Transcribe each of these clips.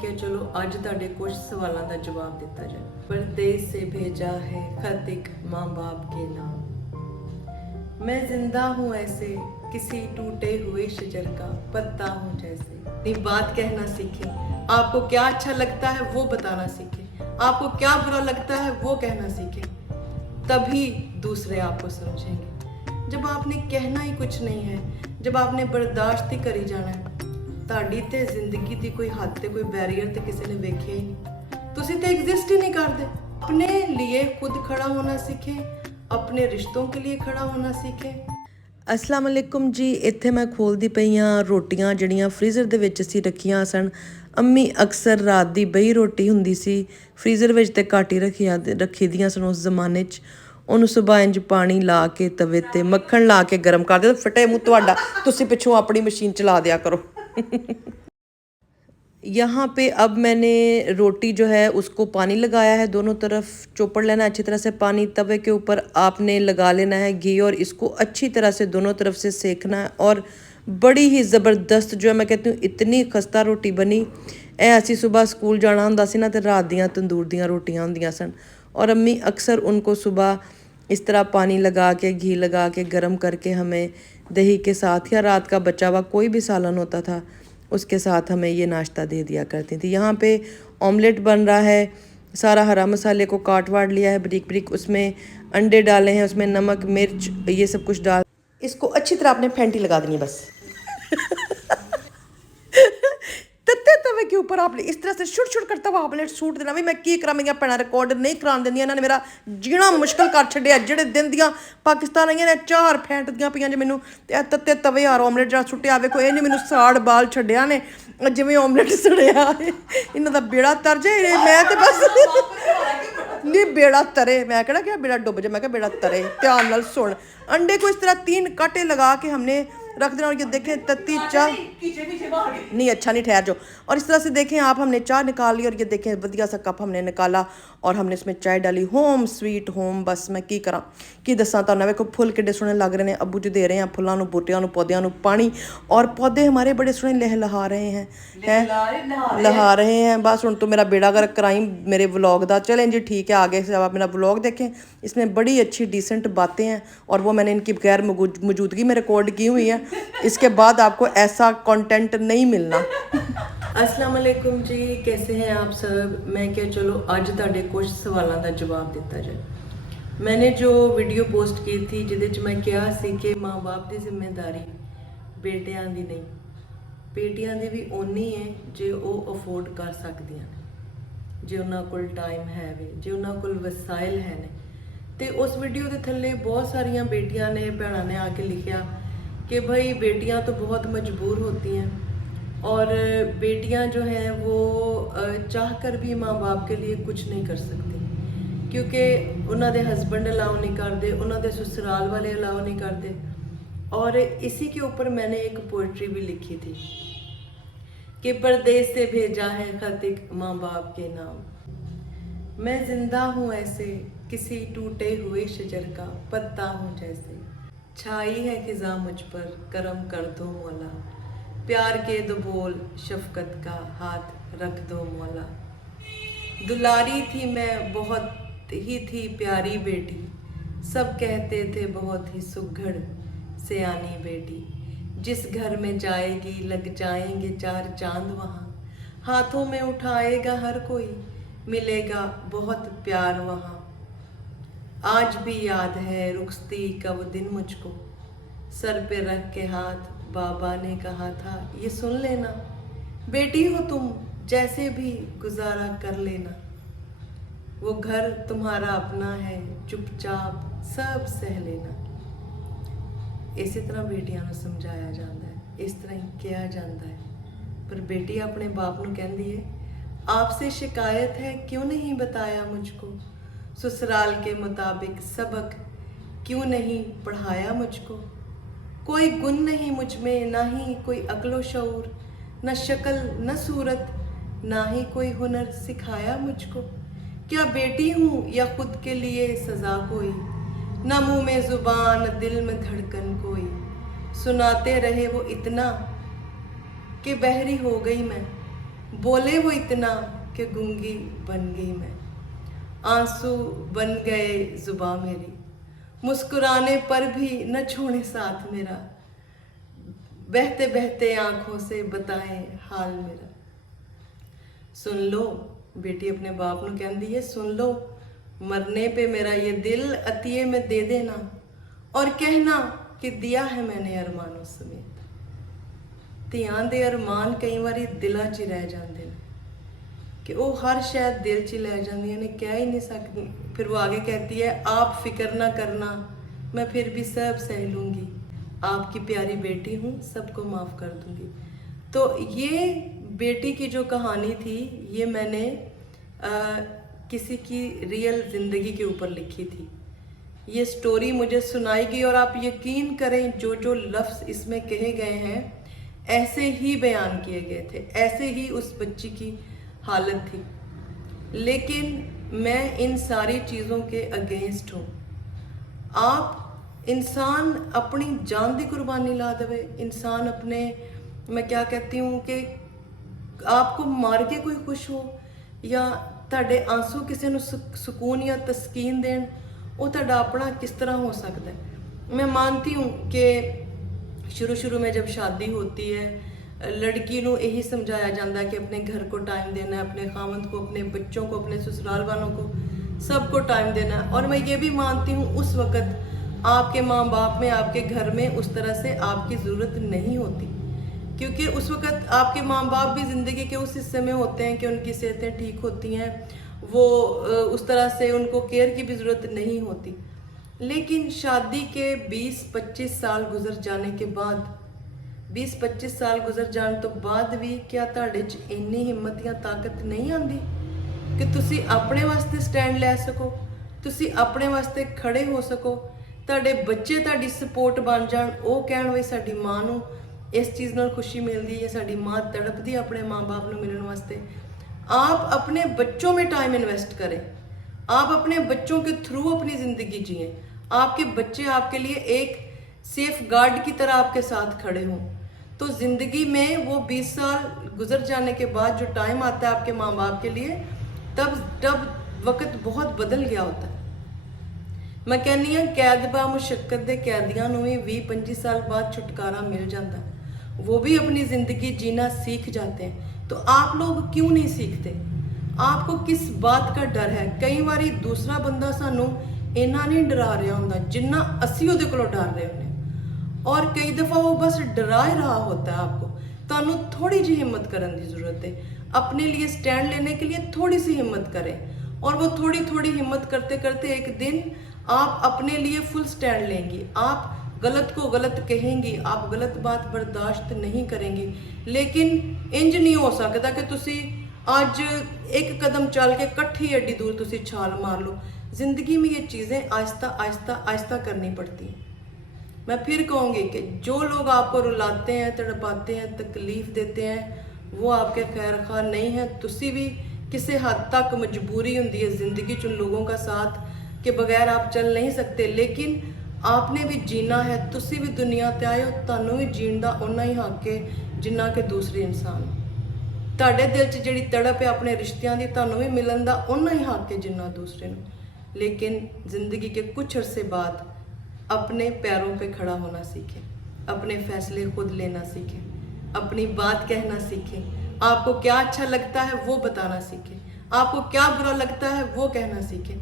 कि चलो अज तुहाडे कुछ सवालों का जवाब दिता जाए। परदेस से भेजा है खत एक माँ बाप के नाम। मैं जिंदा हूँ ऐसे किसी टूटे हुए शजर का पत्ता हूँ जैसे। अपनी बात कहना सीखे, आपको क्या अच्छा लगता है वो बताना सीखे, आपको क्या बुरा लगता है वो कहना सीखे, तभी दूसरे आपको समझेंगे। जब आपने कहना ही कुछ नहीं है, जब आपने बर्दाश्त ही करी जाना है, ਤੁਹਾਡੀ ਤੇ ਜ਼ਿੰਦਗੀ ਦੀ ਕੋਈ ਹੱਦ ਤੇ ਕੋਈ ਬੈਰੀਅਰ ਤੇ ਕਿਸੇ ਨੇ ਵੇਖਿਆ ਹੀ ਨਹੀਂ। ਤੁਸੀਂ ਤੇ ਐਗਜ਼ਿਸਟ ਹੀ नहीं करते। अपने लिए खुद खड़ा होना सीखें, अपने रिश्तों के लिए खड़ा होना सीखें। अस्सलाम वालेकुम जी। ਇੱਥੇ ਮੈਂ ਖੋਲਦੀ ਪਈ ਹਾਂ ਰੋਟੀਆਂ ਜਿਹੜੀਆਂ ਫ੍ਰੀਜ਼ਰ ਦੇ ਵਿੱਚ ਅਸੀਂ ਰੱਖੀਆਂ ਸਨ। ਅੰਮੀ ਅਕਸਰ ਰਾਤ ਦੀ ਬਈ ਰੋਟੀ ਹੁੰਦੀ ਸੀ ਫ੍ਰੀਜ਼ਰ ਵਿੱਚ ਤੇ ਘੱਟ ਹੀ ਰੱਖੀ ਦੀਆਂ ਸਨ ਉਸ ਜ਼ਮਾਨੇ 'ਚ। ਉਹਨੂੰ ਸੁਬਾਹ ਇੰਜ ਪਾਣੀ ਲਾ ਕੇ ਤਵੇ ਤੇ ਮੱਖਣ ਲਾ ਕੇ ਗਰਮ ਕਰ ਦਿਓ। ਫਟੇ ਮੂੰਹ ਤੁਹਾਡਾ, ਤੁਸੀਂ ਪਿੱਛੋਂ ਆਪਣੀ ਮਸ਼ੀਨ ਚਲਾ ਦਿਆ ਕਰੋ। यहाँ पे अब मैंने रोटी जो है उसको पानी लगाया है, दोनों तरफ चोपड़ लेना अच्छी तरह से पानी। तवे के ऊपर आपने लगा लेना है घी और इसको अच्छी तरह से दोनों तरफ से सेकना है। और बड़ी ही ज़बरदस्त जो है मैं कहती हूँ इतनी खस्ता रोटी बनी। ए असी सुबह स्कूल जाना होंदा सी ना, तो रात दियाँ तंदूर दियाँ रोटियाँ होंदियां सन और अम्मी अक्सर उनको सुबह इस तरह पानी लगा के घी लगा के गर्म करके हमें दही के साथ या रात का बचा हुआ कोई भी सालन होता था उसके साथ हमें ये नाश्ता दे दिया करती थी। यहाँ पे ऑमलेट बन रहा है। सारा हरा मसाले को काट वाट लिया है बारीक बारीक, उसमें अंडे डाले हैं, उसमें नमक मिर्च ये सब कुछ डाल इसको अच्छी तरह आपने फेंटी लगा देनी है बस। तत्ते तवे के ऊपर आपने इस तरह से छुट छुट करता हुआ ऑमलेट सूट देना। भी मैं की करा, मेरिया भैन रिकॉर्ड नहीं करान देंदियां, इन्होंने मेरा जीना मुश्किल कर छड्डिया। जेड़े दिन दियां पाकिस्तान आईयां ने 4 फेंटदियां पईयां जे मैनू तत्ते तवे यार ऑमलेट जरा सुट्टिया वेखो इन्हें मैनू साड़ बाल छड्डिया ने जिवें ऑमलेट सड़िया। इन्हां दा बेड़ा तर जे। मैं ते बस नहीं बेड़ा तरे, मैं कहना क्या बेड़ा डुब जाए, मैं क्या बेड़ा तरे। ध्यान नाल सुन, अंडे को इस तरह 3 कांटे लगा के हमने रख देना। और ये देखें तत्ती चाह नहीं, अच्छा नहीं, ठहर जाओ। और इस तरह से देखें आप, हमने चाय निकाल ली और ये देखें वधिया सा कप हमने निकाला और हमने इसमें चाय डाली। Home sweet home. बस मैं की करा की दसा तो वेखो फुल किड्डे सोहने लग रहे हैं। अबू जी दे रहे हैं फुलों बूटियां पौधों पानी और पौधे हमारे बड़े सोहने लहलहा रहे हैं लहा रहे हैं। बस हुण तो मेरा बेड़ा गर्क कराई मेरे व्लॉग का। चलें जी ठीक है, आगे से आप मेरा व्लॉग देखें, इसमें बड़ी अच्छी डिसेंट बातें हैं और वो मैंने इनकी बगैर मौजूदगी में रिकॉर्ड की हुई है। इसके बाद आपको ऐसा कंटेंट नहीं मिलना। अस्सलाम वालेकुम जी, कैसे हैं आप सब। मैं क्या चलो अज तुहाडे कुछ सवालों का जवाब दिता जाए। मैंने जो वीडियो पोस्ट की थी जिहदे मैं कहा सी कि माँ बाप की जिम्मेदारी बेटियां दी नहीं, बेटियां दी भी उन्नी है जे वो अफोर्ड कर सकदियां ने, जे उन्हां कोल टाइम है वे, जे उन्हां कोल वसाइल है ने। ते उस वीडियो के थल्ले बहुत सारिया बेटियां ने भैणां ने आके लिखा कि भाई बेटियां तो बहुत मजबूर होती हैं और बेटियां जो हैं वो चाह कर भी माँ बाप के लिए कुछ नहीं कर सकती क्योंकि उन्होंने हस्बैंड अलाउ नहीं करते, उन्होंने ससुराल वाले अलाउ नहीं करते। और इसी के ऊपर मैंने एक पोइट्री भी लिखी थी कि परदेस से भेजा है खत एक माँ बाप के नाम। मैं जिंदा हूँ ऐसे किसी टूटे हुए शजर का पत्ता हूँ जैसे। छाई है खिजा मुझ पर करम कर दो मौला, प्यार के दो बोल शफकत का हाथ रख दो मौला। दुलारी थी मैं बहुत ही थी प्यारी बेटी, सब कहते थे बहुत ही सुघड़ सयानी बेटी। जिस घर में जाएगी लग जाएंगे 4 चांद वहाँ, हाथों में उठाएगा हर कोई मिलेगा बहुत प्यार वहाँ। आज भी याद है रुखसती का वो दिन मुझको, सर पे रख के हाथ बाबा ने कहा था ये सुन लेना, बेटी हो तुम जैसे भी गुजारा कर लेना। वो घर तुम्हारा अपना है चुपचाप सब सह लेना। इसी तरह बेटियां नूं समझाया जाता है, इस तरह ही किया जाता है। पर बेटी अपने बाप नूं कहंदी है आपसे शिकायत है क्यों नहीं बताया मुझको, ससुराल के मुताबिक सबक क्यों नहीं पढ़ाया मुझको। कोई गुण नहीं मुझ में, ना ही कोई अक्लो शऊर, न शक्ल न सूरत, ना ही कोई हुनर सिखाया मुझको। क्या बेटी हूँ या खुद के लिए सज़ा कोई, न मुँह में ज़ुबान न दिल में धड़कन कोई। सुनाते रहे वो इतना कि बहरी हो गई मैं, बोले वो इतना कि गूंगी बन गई मैं, आंसू बन गए जुबां मेरी, मुस्कुराने पर भी न छोड़े साथ मेरा, बहते बहते आंखों से बताएं हाल मेरा। सुन लो, बेटी अपने बाप ਨੂੰ ਕਹਿੰਦੀ है, सुन लो मरने पे मेरा ये दिल अतिये में दे देना, और कहना कि दिया है मैंने अरमानों समेत। ਧੀਆਂ ਦੇ ਅਰਮਾਨ ਕਈ ਵਾਰੀ ਦਿਲਾਂ 'ਚ ਹੀ ਰਹਿ ਜਾਂਦੇ ਨੇ कि वो हर शायद दिल 'ਚ ਲੈ ਜਾਂਦੀਆਂ ਨੇ, कह ही नहीं सकती। फिर वो आगे कहती है, आप फिक्र ना करना मैं फिर भी सब सह लूँगी, आपकी प्यारी बेटी हूँ सबको माफ़ कर दूँगी। तो ये बेटी की जो कहानी थी ये मैंने किसी की रियल ज़िंदगी के ऊपर लिखी थी। ये स्टोरी मुझे सुनाई गई और आप यकीन करें जो जो लफ्ज़ इसमें कहे गए हैं ऐसे ही बयान किए गए थे, ऐसे ही उस बच्ची की हालत थी। लेकिन मैं इन सारी चीज़ों के अगेंस्ट हूँ। आप इंसान अपनी जान की कुर्बानी ला देवे, इंसान अपने, मैं क्या कहती हूँ कि आपको मार के कोई खुश हो या ਤੁਹਾਡੇ आंसू किसी ਨੂੰ सुकून या तस्कीन देन, वो ਤੁਹਾਡਾ अपना किस तरह हो सकता है। मैं मानती हूँ कि शुरू में जब शादी होती है लड़की को यही समझाया जाता है कि अपने घर को टाइम देना है, अपने खामंद को, अपने बच्चों को, अपने ससुराल वालों को, सबको टाइम देना है। और मैं ये भी मानती हूँ उस वक़्त आपके माँ बाप में, आपके घर में उस तरह से आपकी ज़रूरत नहीं होती, क्योंकि उस वक़्त आपके माँ बाप भी ज़िंदगी के उस हिस्से में होते हैं कि उनकी सेहतें ठीक होती हैं, वो उस तरह से उनको केयर की भी ज़रूरत नहीं होती। लेकिन शादी के 20-25 साल गुजर जाने के बाद, 20-25 साल गुजर जाने तो बाद भी क्या ਤੁਹਾਡੇ 'ਚ ਇੰਨੀ ਹਿੰਮਤ ਜਾਂ ਤਾਕਤ ਨਹੀਂ ਆਉਂਦੀ ਕਿ ਤੁਸੀਂ ਆਪਣੇ ਵਾਸਤੇ ਸਟੈਂਡ ਲੈ ਸਕੋ, ਤੁਸੀਂ ਆਪਣੇ ਵਾਸਤੇ ਖੜੇ ਹੋ ਸਕੋ, ਤੁਹਾਡੇ ਬੱਚੇ ਤੁਹਾਡੀ ਸਪੋਰਟ ਬਣ ਜਾਣ, ਉਹ ਕਹਿਣ ਵੀ ਸਾਡੀ ਮਾਂ ਨੂੰ ਇਸ ਚੀਜ਼ ਨਾਲ ਖੁਸ਼ੀ ਮਿਲਦੀ ਹੈ, ਸਾਡੀ ਮਾਂ ਤੜਪਦੀ ਹੈ अपने माँ बाप ਨੂੰ मिलने वास्ते। आप अपने बच्चों में टाइम इन्वेस्ट करें, आप अपने बच्चों के थ्रू अपनी ज़िंदगी जिएं, आपके बच्चे आपके लिए एक सेफ गार्ड की तरह आपके साथ खड़े हों। तो ज़िंदगी में वो 20 साल गुजर जाने के बाद जो टाइम आता है आपके माँ बाप के लिए, तब वक्त बहुत बदल गया होता है। मैं कहनी हाँ कैद बा मुशक्कत दे कैदियां नूं भी 20-25 साल बाद छुटकारा मिल जाता है, वो भी अपनी ज़िंदगी जीना सीख जाते हैं। तो आप लोग क्यों नहीं सीखते? आपको किस बात का डर है? कई बारी दूसरा बंदा सानू इन्ना नहीं डरा रहा होंदा जिन्ना असी उहदे कोलों डर रहे होंदे, और कई दफ़ा वो बस डरा ही रहा होता है आपको। तुहानू थोड़ी जी हिम्मत करने की ज़रूरत है, अपने लिए स्टैंड लेने के लिए थोड़ी सी हिम्मत करें, और वो थोड़ी थोड़ी हिम्मत करते करते एक दिन आप अपने लिए फुल स्टैंड लेंगी। आप गलत को गलत कहेंगी, आप गलत बात बर्दाश्त नहीं करेंगी, लेकिन इंज नहीं हो सकता कि तुसी आज एक कदम चल के कट्ठी एडी दूर तुसी छाल मार लो। ज़िंदगी में ये चीज़ें आहिस्ता आहिस्ता आहिस्ता करनी पड़ती हैं। मैं फिर कहूँगी कि जो लोग आपको रुलाते हैं, तड़पाते हैं, तकलीफ़ देते हैं, वो आपके खैर खा नहीं है। तुसी भी किसी हद तक मजबूरी होती है ज़िंदगी च उन लोगों का साथ के बगैर आप चल नहीं सकते, लेकिन आपने भी जीना है। तुसी भी दुनिया ते आए हो, तुहानू भी जीण दा उन्ना ही हक है जिन्ना कि दूसरे इंसान। तुहाडे दिल च जिहड़ी तड़प है अपने रिश्तियां दी, तुहानू भी मिलन दा उन्ना ही हक है जिन्ना दूसरे नू। लेकिन ज़िंदगी के कुछ अरसे बाद अपने पैरों पे खड़ा होना सीखें, अपने फैसले खुद लेना सीखें, अपनी बात कहना सीखें। आपको क्या अच्छा लगता है वो बताना सीखें, आपको क्या बुरा लगता है वो कहना सीखें,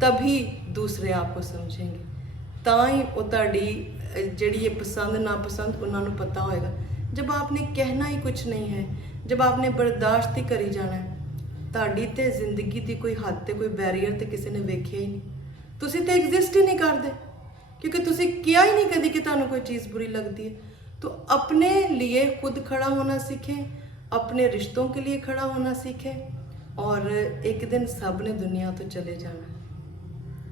तभी दूसरे आपको समझेंगे। ਤਾਂ ही वो ਤੁਹਾਡੀ ਜਿਹੜੀ ये पसंद नापसंद उन्होंने पता होएगा। जब आपने कहना ही कुछ नहीं है, जब आपने बर्दाश्त ही करी जाना है, ਤੁਹਾਡੀ ਤੇ ਜ਼ਿੰਦਗੀ ਦੀ ਕੋਈ ਹੱਦ ਤੇ ਕੋਈ ਬੈਰੀਅਰ ਤੇ ਕਿਸੇ ਨੇ ਵੇਖਿਆ ਹੀ ਨਹੀਂ। ਤੁਸੀਂ ਤੇ ਐਗਜ਼ਿਸਟ ਹੀ ਨਹੀਂ ਕਰਦੇ, क्योंकि ਤੁਸੀਂ किया ही नहीं कभी कि ਤੁਹਾਨੂੰ कोई चीज़ बुरी लगती है। तो अपने लिए खुद खड़ा होना सीखें, अपने रिश्तों के लिए खड़ा होना सीखें, और एक दिन सब ने दुनिया तो चले जाना।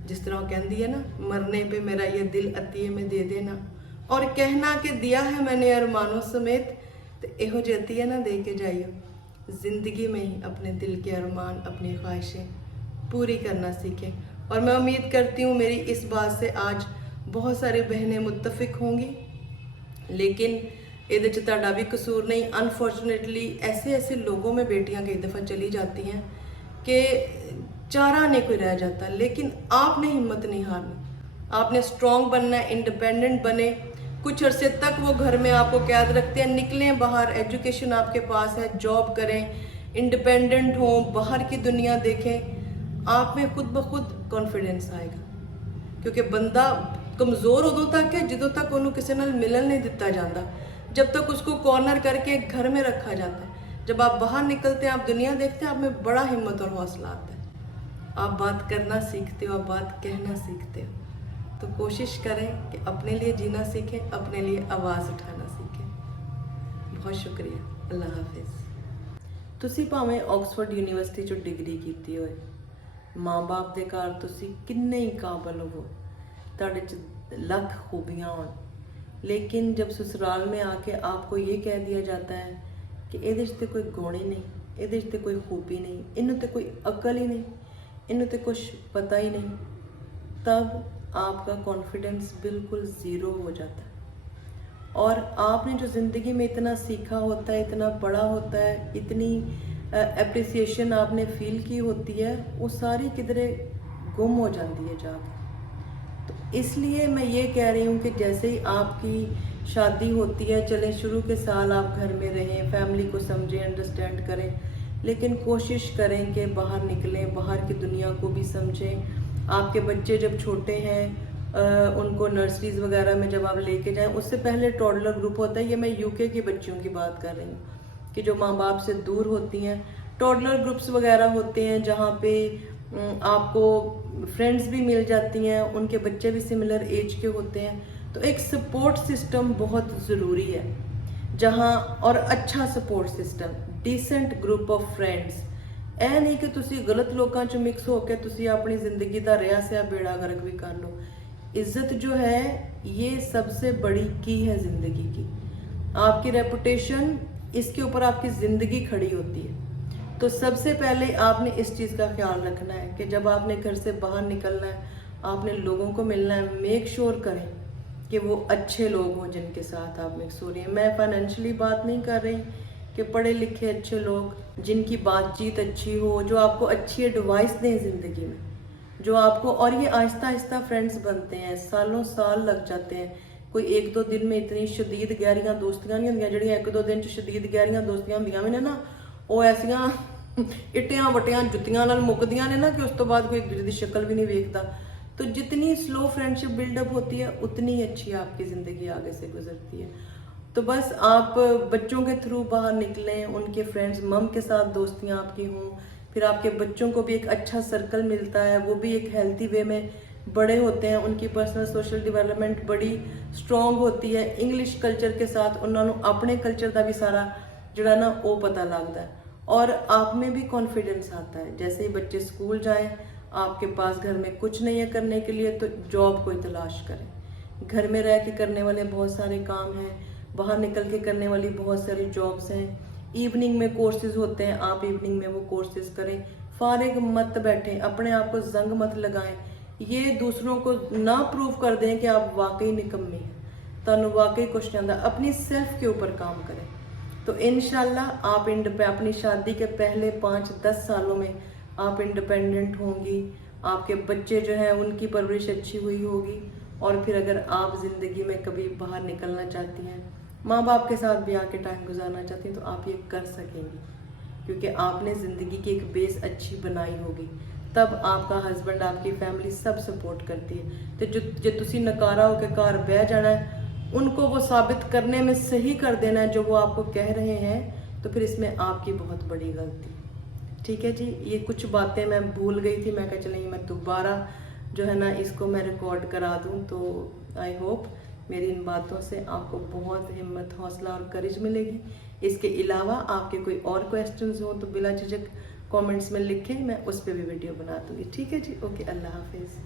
जिस तरह वो कहती है ना, मरने पे मेरा ये दिल अतिये में दे देना, और कहना कि दिया है मैंने अरमानों समेत। तो इहो जी अतिये ना दे के जाइयो, ज़िंदगी में ही अपने दिल के अरमान, अपनी ख्वाहिशें पूरी करना सीखें। और मैं उम्मीद करती हूँ मेरी इस बात से आज बहुत सारी बहनें मुत्तफ़िक होंगी। लेकिन ਇਹਦੇ 'ਚ ਤੁਹਾਡਾ भी कसूर नहीं। अनफॉर्चुनेटली ऐसे ऐसे लोगों में बेटियां कई दफ़ा चली जाती हैं कि चारा नहीं कोई रह जाता। लेकिन आपने हिम्मत नहीं हारनी, आपने स्ट्रॉन्ग बनना है, इंडिपेंडेंट बने। कुछ अरसे तक वो घर में आपको कैद रखते हैं, निकलें बाहर, एजुकेशन आपके पास है, जॉब करें, इंडिपेंडेंट हों, बाहर की दुनिया देखें। आप में खुद ब खुद कॉन्फिडेंस आएगा, क्योंकि बंदा कमज़ोर उदों तक है ਜਦੋਂ तक ਉਹਨੂੰ ਕਿਸੇ ਨਾਲ मिलन नहीं दिता जाता, जब तक उसको कॉर्नर करके एक घर में रखा जाता है। जब आप बाहर निकलते हैं, आप दुनिया देखते हैं, आप में बड़ा हिम्मत और हौसला आता है। आप बात करना सीखते हो, आप बात कहना सीखते हो। तो कोशिश करें कि अपने लिए जीना सीखें, अपने लिए आवाज़ उठाना सीखें। बहुत शुक्रिया, अल्लाह हाफिज़। ਤੁਸੀਂ ਭਾਵੇਂ ਆਕਸਫੋਰਡ ਯੂਨੀਵਰਸਿਟੀ ਚੋਂ ਡਿਗਰੀ ਕੀਤੀ ਹੋਏ, ਮਾਂ-ਬਾਪ ਦੇ ਘਰ ਤੁਸੀਂ ਕਿੰਨੇ ਹੀ ਕਾਬਲ ਹੋ, ਤੁਹਾਡੇ 'ਚ ਲੱਖ खूबियाँ हों, लेकिन जब ससुराल में आके आपको ये कह दिया जाता है कि ਇਹਦੇ 'ਚ ਤੇ ਕੋਈ ਗੁਣ ਹੀ ਨਹੀਂ, ਇਹਦੇ 'ਚ ਤੇ ਕੋਈ खूबी नहीं, ਇਹਨੂੰ ਤੇ ਕੋਈ अकल ही नहीं, ਇਹਨੂੰ ਤੇ कुछ पता ही नहीं, तब आपका कॉन्फिडेंस बिल्कुल ज़ीरो हो जाता है। और आपने जो ज़िंदगी में इतना सीखा होता है, इतना पढ़ा होता है, इतनी एप्रिसिएशन आपने फील की होती है, वो सारी किधरे गुम हो जाती है जाके। तो इसलिए मैं ये कह रही हूँ कि जैसे ही आपकी शादी होती है, चलें शुरू के साल आप घर में रहें, फैमिली को समझें, अंडरस्टैंड करें, लेकिन कोशिश करें कि बाहर निकलें, बाहर की दुनिया को भी समझें। आपके बच्चे जब छोटे हैं, उनको नर्सरीज़ वगैरह में जब आप लेके जाएं, उससे पहले टॉडलर ग्रुप होता है। ये मैं यूके की बच्चियों की बात कर रही हूँ कि जो माँ बाप से दूर होती हैं। टॉडलर ग्रुप्स वगैरह होते हैं जहाँ पे आपको फ्रेंड्स भी मिल जाती हैं, उनके बच्चे भी सिमिलर एज के होते हैं। तो एक सपोर्ट सिस्टम बहुत ज़रूरी है जहाँ, और अच्छा support system, decent group of friends. ਇਹ नहीं कि तुसी गलत लोगों च मिक्स होकर तुसी अपनी ज़िंदगी का रहा सहा बेड़ा गर्क भी कर लो। इज्जत जो है ये सबसे बड़ी की है ज़िंदगी की। आपकी रेपुटेशन, इसके ऊपर आपकी ज़िंदगी खड़ी होती है। तो सबसे पहले आपने इस चीज़ का ख्याल रखना है कि जब आपने घर से बाहर निकलना है, आपने लोगों को मिलना है, मेक श्योर करें कि वो अच्छे लोग हों जिनके साथ आप मिक्स हो रही हैं। मैं फाइनेंशियली बात नहीं कर रही कि पढ़े लिखे अच्छे लोग, जिनकी बातचीत अच्छी हो, जो आपको अच्छी एडवाइस दें ज़िंदगी में, जो आपको, और ये आहिस्ता आहिस्ता फ्रेंड्स बनते हैं, सालों साल लग जाते हैं। कोई एक दो दिन में इतनी शदीद गहरियां दोस्तियां नहीं होंदियां, जिहड़ियां एक दो दिन च शदीद गहरियां दोस्तियां होंदियां भी ने ना, वो ऐसियां इट्टियां वटियां जुत्तियां नाल मुकदियां ने ना कि उस तो बाद कोई एक दूसरे की शक्ल भी नहीं वेखदा। तो जितनी स्लो फ्रेंडशिप बिल्डअप होती है, उतनी अच्छी आपकी ज़िंदगी आगे से गुजरती है। तो बस आप बच्चों के थ्रू बाहर निकलें, उनके फ्रेंड्स, मम के साथ दोस्तियाँ आपकी हों, फिर आपके बच्चों को भी एक अच्छा सर्कल मिलता है, वो भी एक हेल्थी वे में बड़े होते हैं, उनकी पर्सनल सोशल डिवेलपमेंट बड़ी स्ट्रॉन्ग होती है। इंग्लिश कल्चर के साथ उन्होंने अपने कल्चर का भी सारा जड़ा ना वो पता लगता है, और आप में भी कॉन्फिडेंस आता है। जैसे ही बच्चे स्कूल जाएं, आपके पास घर में कुछ नहीं है करने के लिए, तो जॉब कोई तलाश करें। घर में रह के करने वाले बहुत सारे काम हैं, बाहर निकल के करने वाली बहुत सारी जॉब्स हैं। इवनिंग में कोर्सेज होते हैं, आप इवनिंग में वो कोर्सेज करें। फारिग मत बैठें, अपने आप को जंग मत लगाएं। ये दूसरों को ना प्रूव कर दें कि आप वाकई निकम्मे हैं, तुहानू वाकई कुछ नहीं आता। अपनी सेल्फ के ऊपर काम करें, तो इंशाल्लाह आप अपनी शादी के पहले 5-10 सालों में आप इंडिपेंडेंट होंगी। आपके बच्चे जो हैं उनकी परवरिश अच्छी हुई होगी, और फिर अगर आप ज़िंदगी में कभी बाहर निकलना चाहती हैं, माँ बाप के साथ भी आके टाइम गुजारना चाहती हैं, तो आप ये कर सकेंगी, क्योंकि आपने ज़िंदगी की एक बेस अच्छी बनाई होगी। तब आपका हस्बैंड, आपकी फैमिली सब सपोर्ट करती है। तो जो तुसी नकारा होकर घर बह जाना है, उनको वो साबित करने में सही कर देना है जो वो आपको कह रहे हैं, तो फिर इसमें आपकी बहुत बड़ी गलती। ठीक है जी, ये कुछ बातें मैं भूल गई थी, मैं कहा चलेंगे मैं दोबारा जो है ना इसको मैं रिकॉर्ड करा दूं। तो आई होप मेरी इन बातों से आपको बहुत हिम्मत, हौसला और करेज मिलेगी। इसके अलावा आपके कोई और क्वेश्चंस हो तो बिला झिझक कमेंट्स में लिखें, मैं उस पर भी वीडियो बना दूंगी। ठीक है जी, ओके, अल्लाह हाफिज़।